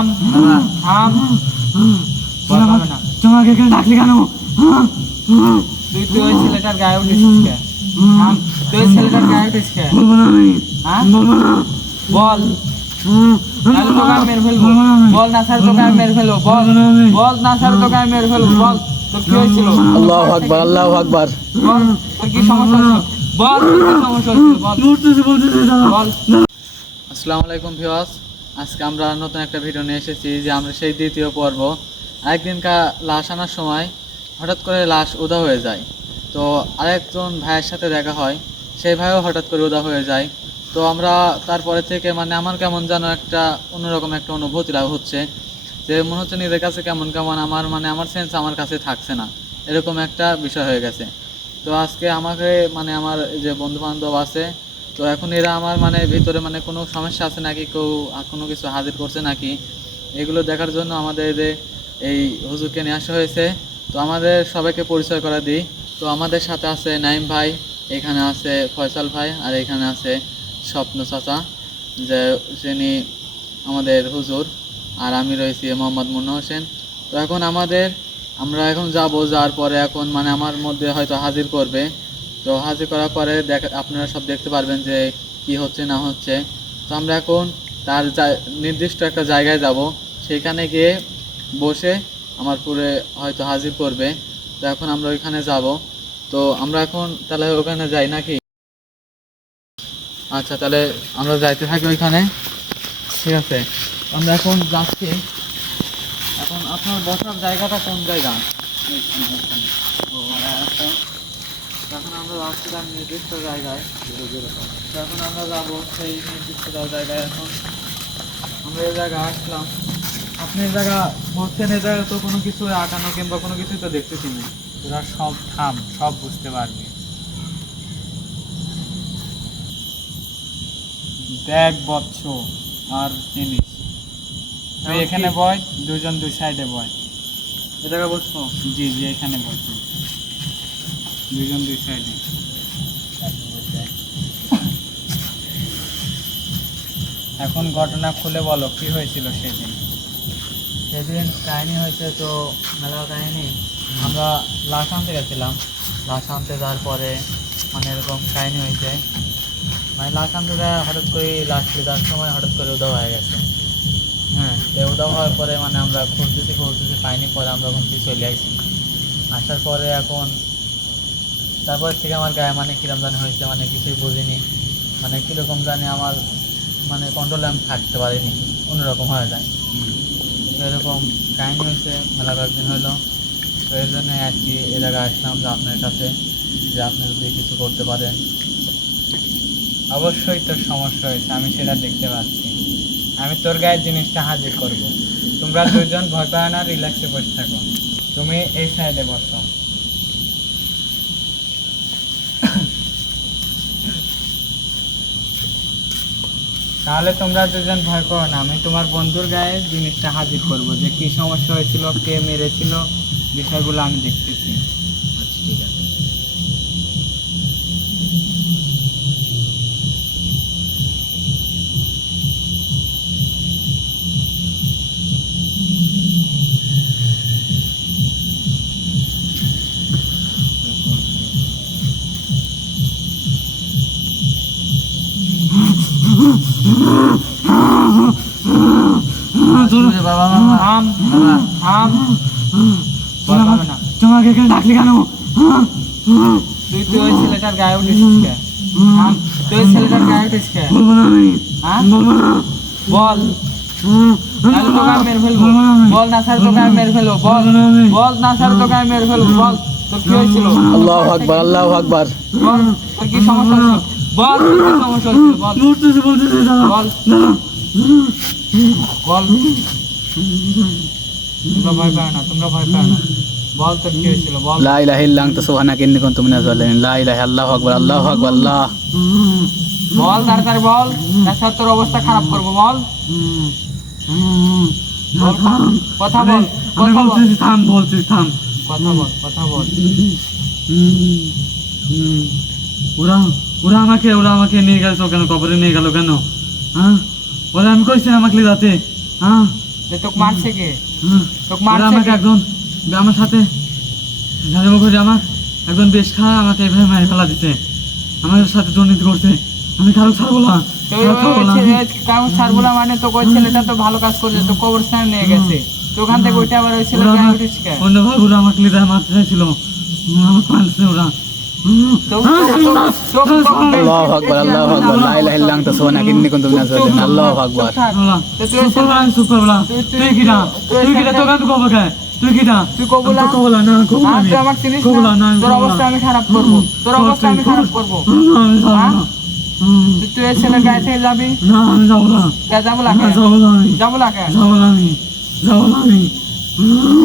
থাম থাম, তোমাকে এখানে ডাকলি কেন? তুই তুই ওই ছেলেটার গায়ে উঠেছিস কে? তুই ওই ছেলেটার গায়ে উঠিস কে? বলবো না আমি, হ্যাঁ বলবো না। বল, নাহলে তোকে আমি মেরে ফেলবো। বল না স্যার তোকে আমি মেরে ফেলবো। বল বল না স্যার তোকে আমি মেরে ফেলবো। বল তোর কি হয়েছিল? আল্লাহু আকবার, আল্লাহু আকবার। বল তোর কি সমস্যা ছিল? বল তোর কি সমস্যা ছিল? বল বলতেছে দাদা। বল। আসসালামু আলাইকুম ভিউয়ার্স, আজকে আমরা নতুন একটা ভিডিও নিয়ে এসেছি যে আমরা সেই দ্বিতীয় পর্ব। একদিনকার লাশ আনার সময় হঠাৎ করে লাশ উদা হয়ে যায়। তো আরেকজন ভাইয়ের সাথে দেখা হয়, সেই ভাইও হঠাৎ করে উদা হয়ে যায়। তো আমরা তারপরে থেকে মানে আমার কেমন যেন একটা অন্যরকম একটা অনুভূতি লাভ হচ্ছে, যে মনে হচ্ছে নিজের কাছে কেমন কেমন আমার সেন্স আমার কাছে থাকছে না, এরকম একটা বিষয় হয়ে গেছে। তো আজকে আমাকে মানে আমার যে বন্ধু বান্ধব আছে, তো এখন এরা আমার মানে ভিতরে মানে কোনো সমস্যা আছে নাকি, কেউ কোনো কিছু হাজির করছে নাকি, এগুলো দেখার জন্য আমাদের এই হুজুরকে নিয়ে আসা হয়েছে। তো আমাদের সবাইকে পরিচয় করা দিই। তো আমাদের সাথে আছে নাইম ভাই, এখানে আছে ফয়সাল ভাই, আর এখানে আছে স্বপ্ন চাচা, যে যিনি আমাদের হুজুর, আর আমি রয়েছি মোহাম্মদ মুন্না হোসেন। তো এখন আমরা এখন যাওয়ার পরে এখন মানে আমার মধ্যে হয়তো হাজির করবে। তো হাজির করার পরে আপনারা সব দেখতে পারবেন যে কি হচ্ছে না হচ্ছে। তো আমরা এখন তার নির্দিষ্ট একটা জায়গায় যাব, সেখানে গিয়ে বসে আমার পুরে হয়তো হাজির করবে। তো এখন আমরা ওইখানে যাব। তো আমরা এখন তাহলে ওখানে যাই নাকি? আচ্ছা, তাহলে আমরা যাইতে থাকি ওইখানে, ঠিক আছে? আমরা এখন যাচ্ছি। এখন আপনার বসার জায়গাটা কোন জায়গা? এখন আমরা যাচ্ছিলাম নির্দিষ্ট জায়গায়, এখন আমরা যাবো সেই নির্দিষ্ট জায়গায়। এখন আমরা এই জায়গায় আসলাম, আপনি এই জায়গা বসছেন, এই জায়গায় তো কোনো কিছু আঁকানো কিংবা কোনো কিছু তো দেখতেছি না। তোরা সব থাম, সব বুঝতে পারবি। দেখ বৎস আর জিনিস, তুই এখানে বয়, দুজন দুই সাইডে বয়। এই জায়গা বসবো? জি জি, এখানে বয় তুই, দুজন দুই সাইডে। এখন ঘটনা খুলে বলো, কি হয়েছিল সেদিন? সেদিন কাহিনী হয়েছে তো মেলা কাহিনী। আমরা লাশ আনতে গেছিলাম, লাশ আনতে যাওয়ার পরে মানে এরকম কাহিনী হয়েছে। মানে লাশ আনতে যায় হঠাৎ করে, লাশ যাওয়ার সময় হঠাৎ করে উধাও হয়ে গেছে। হ্যাঁ, তো উধাও হওয়ার পরে মানে আমরা খুঁজতেছি পাইনি, পরে আমরা ওখান থেকে চলে আসি। আসার পরে এখন তারপর থেকে আমার গায়ে মানে কিরম জানি হয়েছে, মানে কিছুই বুঝিনি, মানে কীরকম জানি আমার মানে কন্ট্রোলে আমি থাকতে পারিনি, অন্যরকম হয়ে যায়। এরকম কাহিনী হয়েছে মেলা কয়েকদিন হলো। তো এর জন্য আর কি এ জায়গায় আসলাম যে আপনার কাছে, যে আপনি যদি কিছু করতে পারেন। অবশ্যই তোর সমস্যা হয়েছে, আমি সেটা দেখতে পাচ্ছি। আমি তোর গায়ের জিনিসটা হাজির করব। তোমরা দুজন ভয় পায় না, রিল্যাক্সে বসে থাকো। তুমি এই সাইডে বসো। তাহলে তোমরা দুজন ভয় করো না, আমি তোমার বন্ধুর গায়ে জিনিসটা হাজির করব, যে কি সমস্যা হয়েছিল, কে মেরেছিল, বিষয়গুলো আমি দেখতেছি। আচ্ছা, ঠিক আছে। বাবা মামা, থাম থাম, ভয় পাবে না। তোমাকে এখানে ডাকলি কেন? তুই তুই ওই ছেলেটার গায়ে উঠেছিস কে? তুই ওই ছেলেটার গায়ে উঠেছিস কে? বলবো না আমি, হ্যাঁ বলবো না। বল, নাহলে তোকে আমি মেরে ফেলবো। বল না স্যার তোকে আমি মেরে ফেলবো। বল বল না স্যার তোকে আমি মেরে ফেলবো। বল তোর কি হয়েছিল? আল্লাহু আকবার, আল্লাহু আকবার। বল তোর কি সমস্যা ছিল? বল তোর কি সমস্যা ছিল? বল বলতেছে দাদা। বল বল। তোমরা ভয় পাও না, তোমরা ভয় পাও না। বল তোর কি হয়েছিল? বল লা ইলাহা ইল্লা আনতা সুবহানাকা ইন্নী কুনতু মিনাজ জালিমিন। লা ইলাহা, আল্লাহু আকবার, আল্লাহু আকবার, আল্লাহ। বল তাড়াতাড়ি বল, তাছাড়া তোর অবস্থা খারাপ করবো। বল বল, কথা বল, আমি কথা বল, বলতেছি থাম, বলতেছি থাম। কথা বল, কথা বল। ওরা ওরা আমাকে নিয়ে গেল কেন? কবরে নিয়ে গেল কেন? হ্যাঁ, ওরা আমি কইছি আমাকে যাতে। হ্যাঁ, যে তোকে মারছে কে? তোকে ওরা মারছে আমাকে কে? একজন আমার সাথে ঝালেমো করে আমার একজন বেশ খায় আমাকে এইভাবে মারি ফেলা দিতে, আমার সাথে দুর্নীতি করছে। আমি কারো ছাড়বো না, তো কারো ছাড়বো না আমি। কাউ ছাড়বো মানে তো ওই ছেলেটা তো ভালো কাজ করছে, তো কবরস্থানে নিয়ে গেছে, তো ওখান থেকে ওইটা আবার ওই ছেলে ওরা গায়ে আমার উঠিস কে? অন্য ভাই ওরা আমাকে লিদায় মারতে চাইছিল, আমাকে মারছে ওরা। আল্লাহু আকবার, আল্লাহু আকবার, লা ইলাহা ইল্লা আনতা সুবহানাকা ইন্নী কুনতু মিনাজ জালিমিন। আল্লাহু আকবার। চুপ কর বলা, তুই কিটা তোকে আমি কব খায়, তুই কিটা তুই কবুলা? আমি তো কবলা না, কবলা তুই আমি আমার চিনিস কবলা না? না, আমি তোর কবলা। অবস্থা আমি খারাপ করবো, তোর অবস্থা আমি খারাপ করবো। আমি যাবো হ্যাঁ? না, তুই এই ছেলের গায়ে থেকে যাবি? না আমি যাবো না, যাবো না লাগে, যাবো না আমি, যাবো লাগে, যাবো না আমি, যাবো না আমি।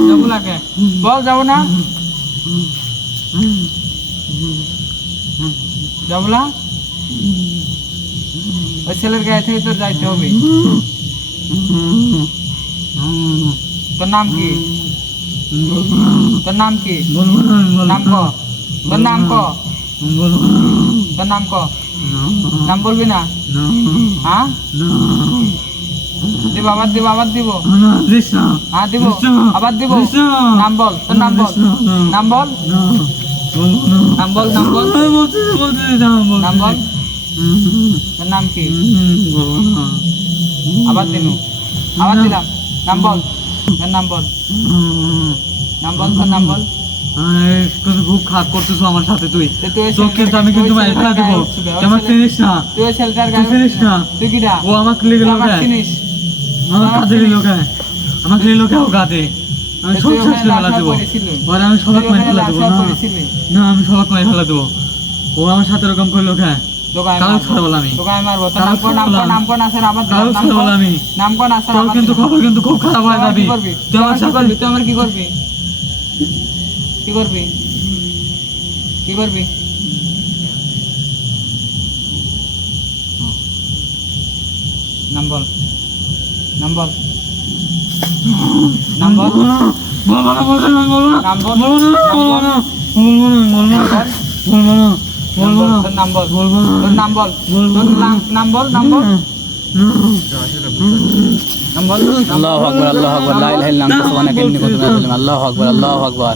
যাবো লাগে, বল যাবো না, যাবো না? ওই ছেলের গায়ে থেকে তোর যাইতে হবে। তোর নাম কি? তোর নাম কি? বলবো না, আমি বলবো নাম ক, না, তোর নাম ক, বলবো না, তোর নাম ক, নাম বলবি না? না, হ্যাঁ না, দিব, আবার দিব, আবার দিব, না, দিস না, হ্যাঁ দিব, দিস না, আবার দিব। দিস না, নাম বল, তোর নাম বল, দিস না, না, নাম বল, না, বলবো না। নাম বল, নাম বল, আমি বলছি, নাম বলছি। নাম বল, তোর নাম কি? বলবো না। আবার দিনু, আবার দিলাম, নাম বল, তোর নাম বল, নাম বল, তোর নাম বল। কিন্তু খুব খারাপ করতেছো আমার সাথে তুই, তো তুই ওই তোকে কিন্তু আমি কিন্তু ওই মাইর ফেলা ছেলেটার দেবো, গায়ে উঠছিস, ওই তুই আমার ছেলে- চিনিস না, তুই ওই ছেলেটার তুই গায়ে চিনিস উঠছিস না, তুই কিটা? ও আমাকে লিখে তুই লোক আমার চিনিস? আমার কাছে লোক আমাকে লিখে লোক ও গাতে, আমি সব তুই শেষ ওখানে করে ফেলা লাশা দেবো, পড়েছিলি? পরে আমি সবাই তুই মাইর ওখানে ফেলা দেবো, লাশা না পড়েছিলি? না আমি সবাই মাইর ফেলা দেবো, ও আমার সাথে এরকম করলো খায়, তোকে কারো মারবো। ছাড়বো না আমি, তোকে মারবো। তোর কারো নাম কোন? নাম ছাড়বো কোন? না। নাম কোন আছে? আবার কারো নাম ছাড়বো কোন? না আমি, নাম কোন আছে? তোর কিন্তু খবর কিন্তু খুব খারাপ হয় তুই যাবি, কি করবি? তুই আমার কি সাথে করবি? তুই আমার কি করবি? কি করবি? কি করবি? নাম বল, নাম বল, নাম বল, বলবো না, বলবো না, বলবো না, বলবো না, নাম বল, বলবো না, বলবো না, বলবো না, বলবো না, বলবো না, বলবো না, তোর নাম বল, বলবো না, তোর নাম বল, বলবো তোর না, নাম বল, নাম বল, নাম বল, আল্লাহু আকবার, আল্লাহু আকবার, লা ইলাহা ইল্লা আনতা সুবহানাকা ইন্নী কুনতু মিনাজ জালিমিন। আল্লাহু আকবার, আল্লাহু আকবার।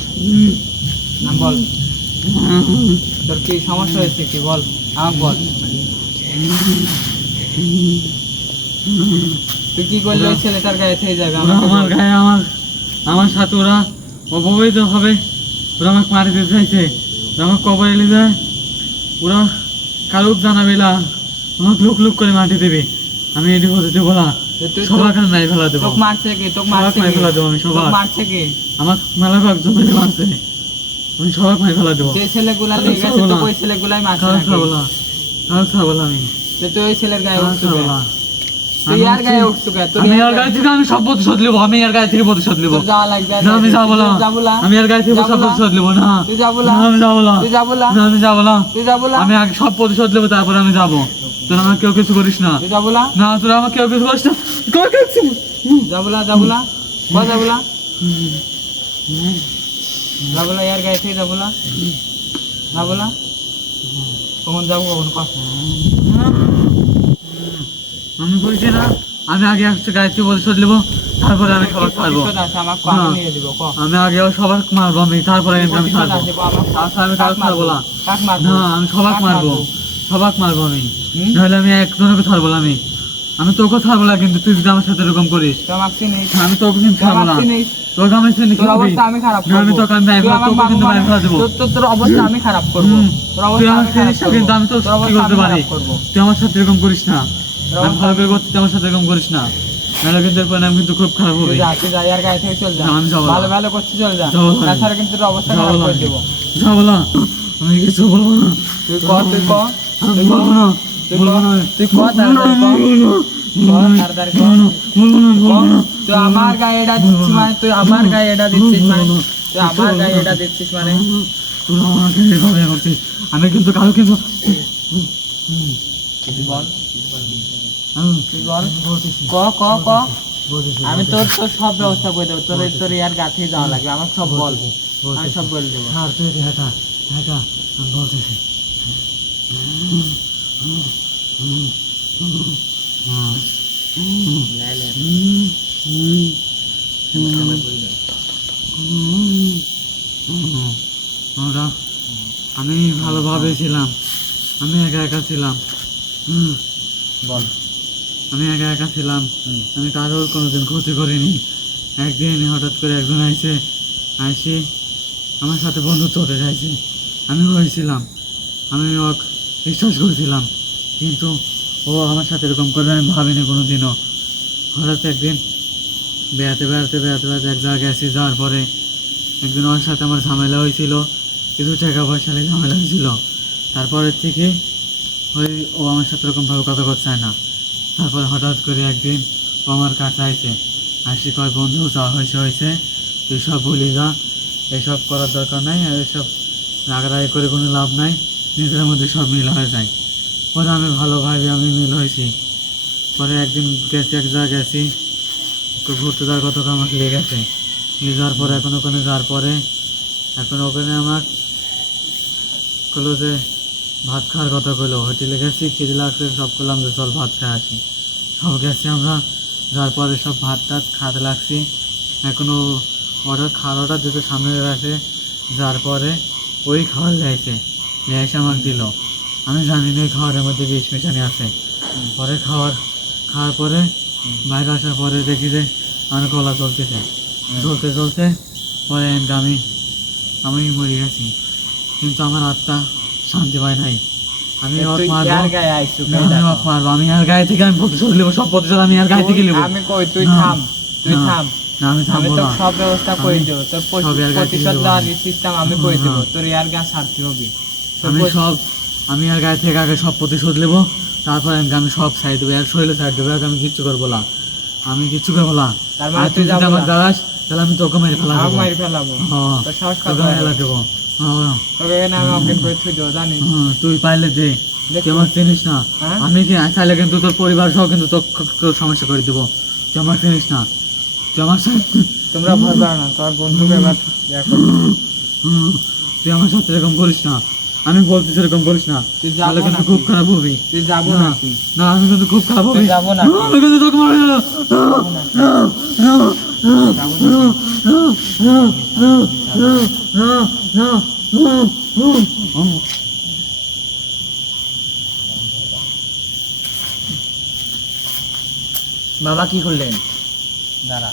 নাম বল। তোর কি সমস্যা হয়েছে কি বল, আমাকে বল। তুই কি করলে ওই ছেলেটার গায়ে থেকে যাবে? ওরা আমাকে আমার বল। গায়ে আমার সাথে ওরা অপবিত্র হবে, ওরা আমাকে মারি দিতে চাইছে, ওরা আমাকে কবর এলে যায়, ওরা কারুক জানাবে না, আমাকে লুক লুক করে মাটি দেবে, আমি এটি হতে দেবো না, তুই সবাই আমি মারি ফেলা দেবো, তোকে মারছে কে? তোকে সবাই মারছে মারি কে? ফেলা দেবো, আমি তোকে সবাই মারছে কে? আমার মেলা কয়েকজন মিলে মারছে, আমি সবাই মারি ফেলা দেবো, যে ছেলেগুলা কারো নিয়ে গেছে ছাড়বো না। তোকে ওই ছেলেগুলাই মারছে কারো নাকি? ছাড়বো না, কারো ছাড়বো না আমি, তো তুই ওই ছেলের গায়ে কারো উঠছো ছাড়বো কে? না। তুই আর গায়ে উঠছো কে? তোর আমি ইয়ার আর গায়ে থেকে আমি সব প্রতিশোধ নেবো, আমি আর গায়ে থেকে প্রতিশোধ নেবো, তোর যাওয়া লাগবে। না আমি যাবো না, যাবো না। আমি আর গায়ে থেকে সব যাবো না। প্রতিশোধ নেবো না, তুই যাবো না না। আমি যাবো না, তুই যাবো না। না আমি যাবো না, তুই যাবো না। আমি আগে সব প্রতিশোধ নেবো তারপরে আমি যাবো, তোরা আমার কেউ কিছু করিস না, তুই যাবো না। না তোরা আমার কেউ কিছু করিস না, কেউ কিছু যাবো না, যাবো না। বল যাবো না। যাবো না, ইয়ার গায়ে থেকে যাবো না। যাবো না। কখন যাবো, কখন কথা? আমি বলছি না, আমি আগে একটা গায়ে থেকে প্রতিশোধ নেবো তারপরে আমি সবার ছাড়বো, প্রতিশোধ আছে, আমাকে কখন হ্যাঁ। নিয়ে দিবো, ক? আমি আগে সবার মারবো, আমি তারপরে আমি প্রতিশোধ ছাড়বো, আছে, ক, আমাকে তাছাড়া আমি কারো কাক ছাড়বো না, কাক মারবো? না আমি সবাক কাক মারবো, সবাক মারবো আমি, হুম? নাহলে আমি একজনকে ছাড়বো না, আমি তোকে ছাড়বো না, কিন্তু তুই যদি আমার সাথে এরকম করিস তুই আমাকে চিনিস? আমি তোকে কিন্তু তুই ছাড়বো আমাকে না, চিনিস? তোকে আমি চিনি কি তোর করবি? অবস্থা আমি খারাপ না আমি করবো। তোকে আমি তুই আমাকে তোকে কিন্তু মাইর ফেলা দেবো, তোর অবস্থা আমি খারাপ করবো। হুম। তোর তুই অবস্থা আমার আমি খারাপ চিনিস না, করবো। কিন্তু আমি তো তোর কি অবস্থা করতে আমি পারি, খারাপ করবো। তুই আমার সাথে এরকম করিস না, তোর আমি অবস্থা ভালো করে করতে তুই আমার সাথে এরকম করিস না, নাহলে কিন্তু এরপর আমি কিন্তু খুব খারাপ হবে, তুই যা, ইয়ার গায়ে থেকে চল যা। না, আমি যাবো না। ভালো ভালো করছিস, চল যা। যাবো না। তাছাড়া কিন্তু তোর অবস্থা যাবো খারাপ না, করে দেবো। যাবো না, আমি কিছু বলবো না, তুই ক, তুই ক, আমি তুই ক, বলবো না, তুই ক, বলবো না, তুই ক, বলবো না, তাড়াতাড়ি ক। বলবো না, ক, তাড়াতাড়ি ক। বলবো না, ক, বলবো না, তুই আমার গায়ে এটা দিচ্ছিস মানে, তুই আমার গায়ে এটা দিচ্ছিস মানে, তুই আমার গায়ে এটা দিচ্ছিস মানে। তোরা আমাকে এভাবে করছিস, আমি কিন্তু কারো কিন্তু তুই বল, আমি তুই বল, বলতেছি, ক, ক, ক। বলতেছি, আমি তোর তোর সব ব্যবস্থা করে দেবো, তোর ইয়ার গাছে যাওয়া লাগবে, আমার সব বল, আমি সব বলে দেবো। ছাড় তুই এটা এটা আমি বলতেছি, লে, লে। আমি একা একা ছিলাম। বল। আমি একা একা ছিলাম। হুম। আমি কারোর কোনোদিন ক্ষতি করিনি। একদিন হঠাৎ করে একজন আইসে আমার সাথে বন্ধুত্ব হতে চাইছে। আমি হয়েছিলাম, আমি ওকে বিশ্বাস করেছিলাম, কিন্তু ও আমার সাথে এরকম করবে আমি ভাবিনি কোনোদিনও। হঠাৎ একদিন বেড়াতে বেড়াতে বেড়াতে বেড়াতে এক জায়গায় গেছি, যাওয়ার পরে একদিন ওর সাথে আমার ঝামেলা হয়েছিল, কিছু টাকা পয়সা নিয়ে ঝামেলা হয়েছিল। তারপরের থেকে ও আমার সাথে এরকমভাবে কথা করতে চায় না। তারপরে হঠাৎ করে একদিন ও আমার কাছে আইছে, আসি কয় বন্ধু যা হয়েছে তুই সব ভুলি যা, এসব করার দরকার নাই, আর এসব রাগারাগি করে কোনো লাভ নাই, নিজেদের মধ্যে সব মিল হয়ে যায়। পরে আমি ভালোভাবে আমি মিল হয়েছি। পরে একদিন গেছি, এক জায়গায় গেছি, তো ঘুরতে যাওয়ার কথা আমাকে লেগেছে। নিয়ে যাওয়ার পরে এখন ওখানে যাওয়ার পরে এখন ওখানে আমার কলো যে ভাত খাওয়ার কথা কইলো, হোটেলে গেছি, খিদে লাগছে, সব করলাম যে চল ভাত খাই আসি। সব গেছি আমরা, যাওয়ার পরে সব ভাত টাত খাতে লাগছি। এখনও খাওয়াটা যেতে সামনে রাখে, যার পরে ওই খাবার যাইছে, নিয়ে এসে আমাকে দিল। আমি জানি না ওই খাবারের মধ্যে বিষ মেশানি আছে। পরে খাওয়ার পরে বাইরে আসার পরে দেখি যে আমার গলা চলতেছে, চলতে চলতে পরে আমি মরে গেছি, কিন্তু আমার আত্মা শান্তি পায় নাই। আমি ওকে মারবো, আমি আর গায়ে থেকে আমি প্রতিশোধ নেবো, সব প্রতিশোধ আমি আর গায়ে থেকে নেবো। আমি কই তুই না, থাম, তুই না, থাম। না, আমি আমি থামবো তো না। সব ব্যবস্থা করে আমি দেবো, তোর সব এর গায়ে থেকে প্রতিশোধ দেবো। দেওয়ার সিস্টেম আমি করে হ্যাঁ। দেবো, তোর ইয়ার গা ছাড়তে হবে। আমি আর গায়ে থেকে আগে সব প্রতিশোধ নেবো, তারপরে আমি সব সাইড দেবো, আর শরীরে সাইড দেবো, আমি কিচ্ছু করবো না, আমি কিচ্ছু করবো না। তার মানে আর তুই তুই যদি যাবো আমার না? দাঁড়াস তাহলে আমি তোকে মেরে ফেলা আমাকে দেবো। মারি ফেলাবো, হ্যাঁ, তোর সাহস কত তোকে বড়? মেরে দেবো। হ্যাঁ, তোকে এখানে আমি অজ্ঞান করে থুই দেবো, জানিস? তুই পাইলে দে, দেখ তুই আমার চিনিস না। হ্যাঁ? আমি কি চাইলে কিন্তু তোর পরিবার সহ কিন্তু তোর সমস্যা করে দেবো। তুই আমার চিনিস না, তুই আমার সাথে তোমরা ভয় পাও না, তোর বন্ধুকে এবার ইয়া কর। তুই আমার সাথে এরকম বলিস না, আমি বলতেছি এরকম বলিস না, তুই যাবো তাহলে কিন্তু নাকি? খুব খারাপ হবি। তুই যাবো না, নাকি? না, আমি কিন্তু খুব খারাপ হবি। তুই যাবো নাকি? আমি কিন্তু তোকে মারবো না। বাবা কি করলেন? দাঁড়া।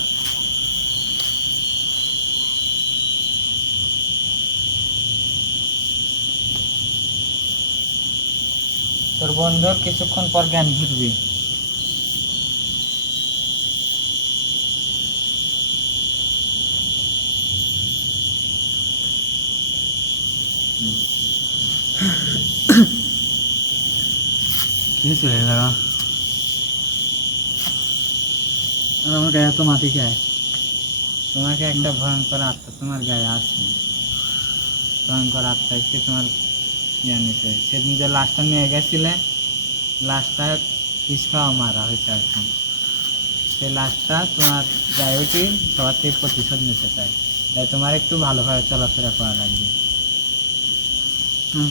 তোর বন্ধুর কিছুক্ষণ পর জ্ঞান ফিরবি। কি চলে লাগা আর আমার গায়ে এত মাটি খায়। তোমাকে একটা ভয়ঙ্কর আত্মা তোমার গায়ে আছে, ভয়ঙ্কর আত্মা এসে তোমার ইয়ে নিতে। সেদিন যে লাশটা নিয়ে গেছিলে, লাশটা বিষ খাওয়া মারা হয়েছে এখন। সেই লাশটা তোমার গায়ে উঠি সবার থেকে প্রতিশোধ নিতে চায়, তাই তোমার একটু ভালোভাবে চলাফেরা করা লাগবে।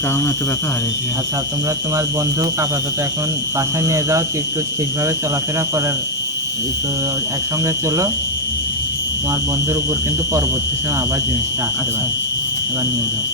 কারণ এত ব্যাপার হারিয়েছি। আচ্ছা, তোমরা তোমার বন্ধু আপাতত এখন বাসায় নিয়ে যাও, একটু ঠিকভাবে চলাফেরা করার, একটু একসঙ্গে চলো। তোমার বন্ধুর উপর কিন্তু পরবর্তী সময় আবার জিনিসটা আসতে পারে, এবার নিয়ে যাও।